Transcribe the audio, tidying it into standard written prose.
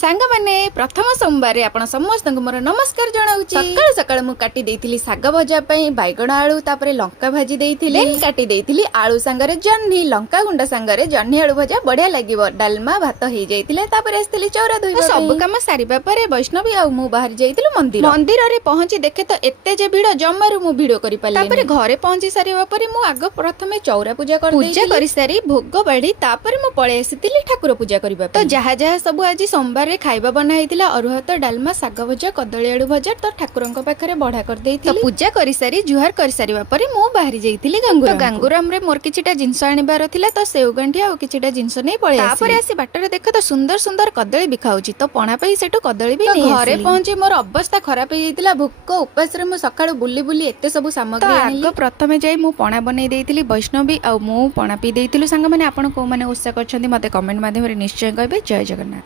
सांग माने प्रथम सोमवार आपण समस्त मोर नमस्कार जनाऊची सकाळ सकाळ मु काटी देइथिली साग भजा पई बैगण आळू तापरे लंका भाजी देइथिली काटी देइथिली आळू संगरे जन्नी लंका गुंडा संगरे जन्नी आळू भजा बढ़िया लागिवो डालमा भात हेइ जाइतिले तापरे आस्तिली चौरा धोइबा सब काम सारिबा परे वैष्णवी आ मु बाहर जाइतिलु मंदिर रे पहुंची देखे तो एते जे भीड़ जम्मारु मु वीडियो करि पाले तापरे घरे पहुंची सारिबा परे मु आग प्रथमे चौरा पूजा करि सारी भोग बाड़ी तापरे मु पळे आसितिली ठाकुर पूजा करिबा तो जहा जहा सब आज सोमवार रे खाइबा बना हेतिला अरुआ भात डालमा साग भजा कदली आलू भजा तो ठाकुरंक पाखरे बढ़ा कर देइथिली तो पूजा करि सारी जुहार करि सारिबा परे मु बाहरी जाइतिली गांगुराम रे मोर किछिटा जिंस आनिबार थिला तो सेउ गंठी आ किछिटा जिंस नै पळे तापरे आसी बाटरे देख तो सुंदर सुंदर कदली बिखाउची तो पणा पई सेटु कदली भी नै घरे पहुंची मोर अवस्था खराब हे जाइतिला भूख उपास रे मु सकाळु बुली बुली एते सब सामग्री आनिली प्रथमे जाई मु पणा बनै देइतिली वैष्णवी आ मु पणा पी देइतिलु संग माने आपण को माने उत्साह करछन्ती मते कमेंट माध्यम रे निश्चय कहबे। जय जगन्नाथ।